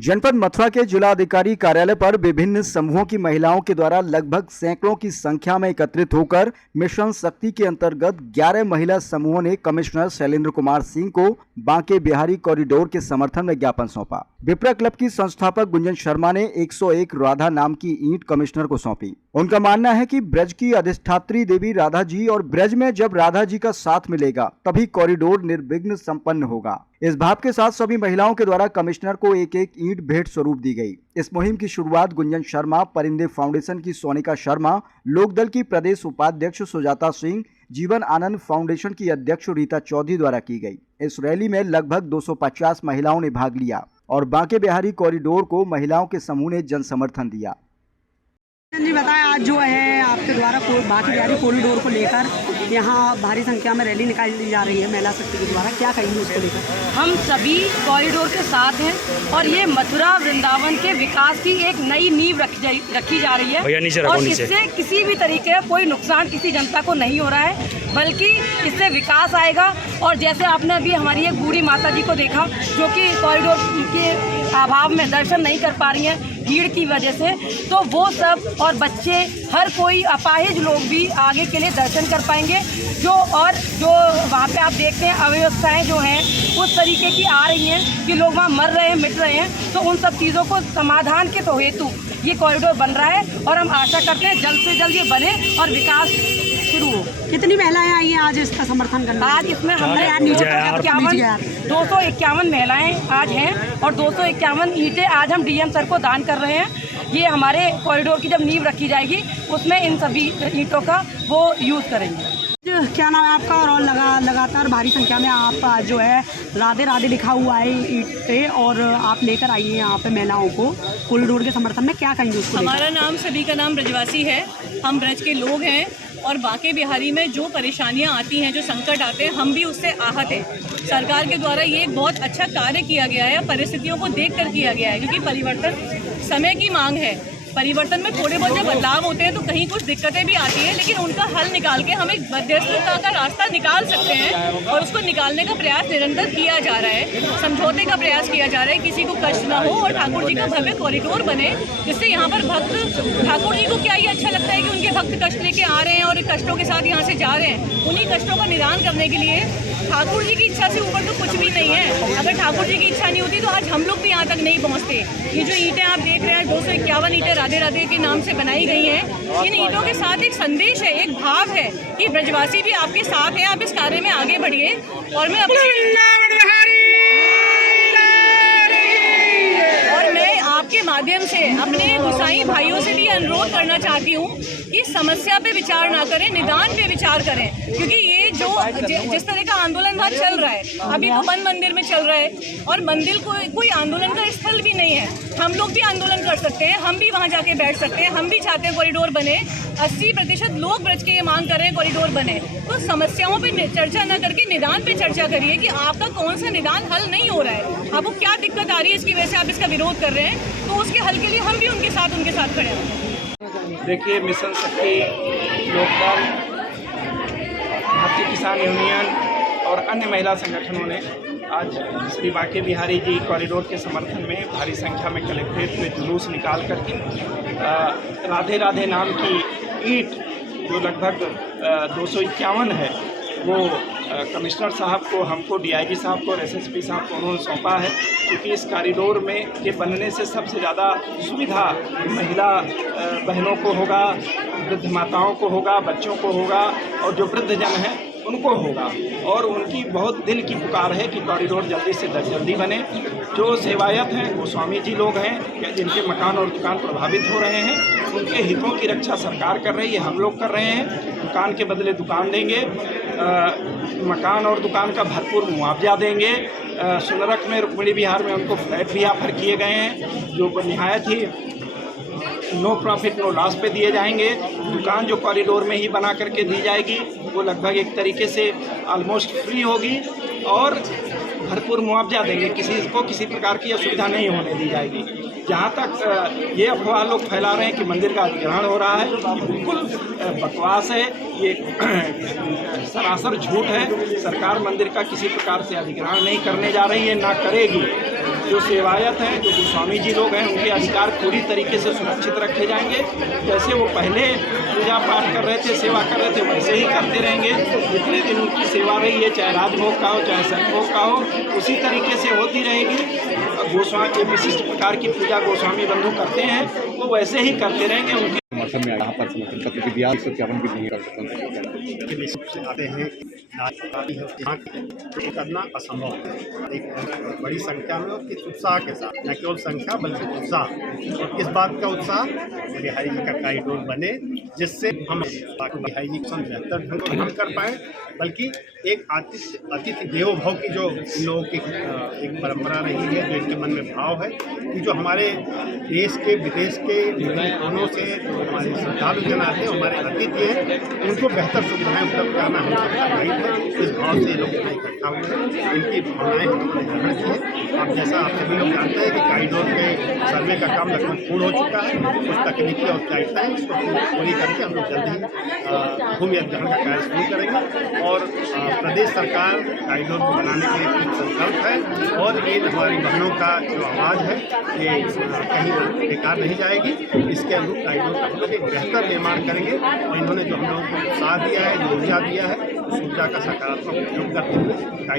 जनपद मथुरा के जिलाधिकारी कार्यालय पर विभिन्न समूहों की महिलाओं के द्वारा लगभग सैकड़ों की संख्या में एकत्रित होकर मिशन शक्ति के अंतर्गत 11 महिला समूहों ने कमिश्नर शैलेंद्र कुमार सिंह को बांके बिहारी कॉरिडोर के समर्थन में ज्ञापन सौंपा। विप्रा क्लब की संस्थापक गुंजन शर्मा ने 101 राधा नाम की ईंट कमिश्नर को सौंपी। उनका मानना है कि ब्रज की अधिष्ठात्री देवी राधा जी और ब्रज में जब राधा जी का साथ मिलेगा तभी कॉरिडोर निर्विघ्न संपन्न होगा। इस भाव के साथ सभी महिलाओं के द्वारा कमिश्नर को एक एक ईंट भेंट स्वरूप दी गई। इस मुहिम की शुरुआत गुंजन शर्मा, परिंदे फाउंडेशन की सोनिका शर्मा, लोकदल की प्रदेश उपाध्यक्ष सुजाता सिंह, जीवन आनंद फाउंडेशन की अध्यक्ष रीता चौधरी द्वारा की गई। इस रैली में लगभग 250 महिलाओं ने भाग लिया और बांके बिहारी कॉरिडोर को महिलाओं के समूह ने जन समर्थन दिया। जी बताएं, आज जो है आपके द्वारा बांके बिहारी कॉरिडोर को लेकर यहाँ भारी संख्या में रैली निकाली जा रही है महिला शक्ति के द्वारा, क्या कहेंगे उसको लेकर? हम सभी कॉरिडोर के साथ हैं और ये मथुरा वृंदावन के विकास की एक नई नींव रखी जा रही है और इससे किसी भी तरीके का कोई नुकसान किसी जनता को नहीं हो रहा है, बल्कि इससे विकास आएगा। और जैसे आपने अभी हमारी एक बूढ़ी माता जी को देखा जो कि कॉरिडोर के अभाव में दर्शन नहीं कर पा रही हैं भीड़ की वजह से, तो वो सब और बच्चे हर कोई अपाहिज लोग भी आगे के लिए दर्शन कर पाएंगे। जो वहाँ पे आप देखते हैं अव्यवस्थाएं जो हैं उस तरीके की आ रही हैं कि लोग वहाँ मर रहे हैं, मिट रहे हैं, तो उन सब चीज़ों को समाधान के तो हेतु ये कॉरिडोर बन रहा है और हम आशा करते हैं जल्द से जल्द ये बने और विकास शुरू हो। कितनी महिलाएं आई हैं आज इसका समर्थन करने? आज इसमें हमने 251 महिलाएं आज हैं और 251 ईंटें आज हम डीएम सर को दान कर रहे हैं। ये हमारे कॉरिडोर की जब नींव रखी जाएगी उसमें इन सभी ईंटों का वो यूज़ करेंगे। क्या नाम है आपका? और लगातार भारी संख्या में आप जो है राधे राधे लिखा हुआ है ईंटें और आप लेकर आई हैं यहाँ पे महिलाओं को कॉरिडोर के समर्थन में, क्या कहेंगे उसको? हमारा नाम सभी का नाम ब्रजवासी है, हम ब्रज के लोग हैं और बांके बिहारी में जो परेशानियां आती हैं, जो संकट आते हैं, हम भी उससे आहत हैं। सरकार के द्वारा ये एक बहुत अच्छा कार्य किया गया है, परिस्थितियों को देखकर किया गया है, क्योंकि परिवर्तन समय की मांग है। परिवर्तन में थोड़े बहुत जब बदलाव होते हैं तो कहीं कुछ दिक्कतें भी आती हैं, लेकिन उनका हल निकाल के हम एक मध्यस्थता का रास्ता निकाल सकते हैं और उसको निकालने का प्रयास निरंतर किया जा रहा है, समझौते का प्रयास किया जा रहा है, किसी को कष्ट ना हो और ठाकुर जी का भव्य कॉरिडोर बने, जिससे यहाँ पर भक्त, ठाकुर जी को क्या ये अच्छा लगता है कि उनके भक्त कष्ट लेके आ रहे हैं और कष्टों के साथ यहाँ से जा रहे हैं। उन्हीं कष्टों का निदान करने के लिए ठाकुर जी की इच्छा से ऊपर तो कुछ भी नहीं है। अगर ठाकुर जी की इच्छा नहीं होती तो आज हम लोग भी यहाँ तक नहीं पहुँचते। ये जो ईंटें आप देख रहे हैं 251 ईंटें राधे राधे के नाम से बनाई गई हैं। इन ईंटों के साथ एक संदेश है, एक भाव है कि ब्रजवासी भी आपके साथ हैं, आप इस कार्य में आगे बढ़िए। और मैं आपके माध्यम से अपने गोसाई भाइयों से भी अनुरोध करना चाहती हूँ कि समस्या पे विचार ना करें, निदान पे विचार करें, क्योंकि ये जो जिस तरह का आंदोलन वहाँ चल रहा है, अभी तो बंद मंदिर में चल रहा है और मंदिर कोई आंदोलन का स्थल भी नहीं है। हम लोग भी आंदोलन कर सकते हैं, हम भी वहाँ जाके बैठ सकते हैं, हम भी चाहते हैं कॉरिडोर बने। 80% लोग ब्रज के ये मांग कर रहे हैं कॉरिडोर बने। तो समस्याओं पे चर्चा न करके निदान पे चर्चा करिए कि आपका कौन सा निदान हल नहीं हो रहा है, आपको क्या दिक्कत आ रही है, इसकी वजह से आप इसका विरोध कर रहे हैं, तो उसके हल के लिए हम भी उनके साथ खड़े हैं। देखिए, मिशन शक्ति, लोकदल, भारतीय किसान यूनियन और अन्य महिला संगठनों ने आज श्री बांके बिहारी जी कॉरिडोर के समर्थन में भारी संख्या में कलेक्ट्रेट में जुलूस निकाल करके राधे राधे नाम की ईंट जो लगभग 251 है वो कमिश्नर साहब को, हमको, डीआईजी साहब को और एसएसपी साहब को उन्होंने सौंपा है, क्योंकि इस कॉरिडोर में के बनने से सबसे ज़्यादा सुविधा महिला बहनों को होगा, वृद्ध माताओं को होगा, बच्चों को होगा और जो वृद्ध जन हैं उनको होगा। और उनकी बहुत दिल की पुकार है कि कॉरिडोर जल्दी से जल्दी बने। जो सेवायत हैं वो स्वामी जी लोग हैं जिनके मकान और दुकान प्रभावित हो रहे हैं, उनके हितों की रक्षा सरकार कर रही है, हम लोग कर रहे हैं। दुकान के बदले दुकान देंगे, मकान और दुकान का भरपूर मुआवजा देंगे। सुनरक में, रुक्मिणी विहार में उनको फ्लैट भी ऑफर किए गए हैं जो निहायत ही नो प्रॉफिट नो लॉस पे दिए जाएंगे। दुकान जो कॉरिडोर में ही बना करके दी जाएगी वो लगभग एक तरीके से ऑलमोस्ट फ्री होगी और भरपूर मुआवजा देंगे, किसी को किसी प्रकार की असुविधा नहीं होने दी जाएगी। जहाँ तक ये अफवाह लोग फैला रहे हैं कि मंदिर का अधिग्रहण हो रहा है, ये बिल्कुल बकवास है, ये सरासर झूठ है। सरकार मंदिर का किसी प्रकार से अधिग्रहण नहीं करने जा रही है, ना करेगी। जो सेवायत हैं, जो गोस्वामी जी लोग हैं, उनके अधिकार पूरी तरीके से सुरक्षित रखे जाएंगे। जैसे वो पहले पूजा पाठ कर रहे थे, सेवा कर रहे थे, वैसे ही करते रहेंगे। जितने दिन उनकी सेवा रही है, चाहे राजभोग का हो चाहे संभोग का हो, उसी तरीके से होती रहेगी। गोस्वामी विशिष्ट प्रकार की पूजा गोस्वामी बंधु करते हैं, वो वैसे ही करते रहेंगे। उनके समर्थन में यहाँ पर समर्थन पत्र भी दिया 151 भी नहीं कर सकते आते हैं तो करना असंभव है। एक बड़ी संख्या में और किस उत्साह के साथ, न केवल संख्या बल्कि उत्साह। और किस बात का उत्साह? बिहारी जी का कॉरिडोर बने, जिससे हम बिहारी जी को बेहतर ढंग से हम कर पाएँ, बल्कि एक अतिथि देवो भव की जो इन लोगों की एक परंपरा रही है, जो इनके मन में भाव है कि जो हमारे देश के विदेश के विभिन्न कोनों से हमारे श्रद्धालु जन आते हैं, हमारे अतिथि हैं, उनको बेहतर सुविधाएं उपलब्ध करना हम सबका दायित्व है। इस भाव से लोग इकट्ठा हुए हैं, इनकी भावनाएं हमने ग्रहण की है। अब जैसा आप सभी लोग जानते हैं कि कॉरिडोर के सर्वे का काम लगभग पूर्ण हो चुका है। कुछ तकनीकी औपचारिकताएं इसको पूरी करके हम लोग जल्द ही भूमि अधिग्रहण का कार्य शुरू करेंगे। और प्रदेश सरकार कॉरिडोर को बनाने के लिए कुछ संकल्प है, और ये हमारी बहनों का जो आवाज़ है ये कहीं बेकार नहीं जाएगी। इसके अनुरूप कॉरिडोर का हम लोग एक बेहतर निर्माण करेंगे। और इन्होंने जो हम लोगों को उत्साह दिया है, जो ऊर्जा दिया है, उस ऊर्जा का सकारात्मक उपयोग करते हुए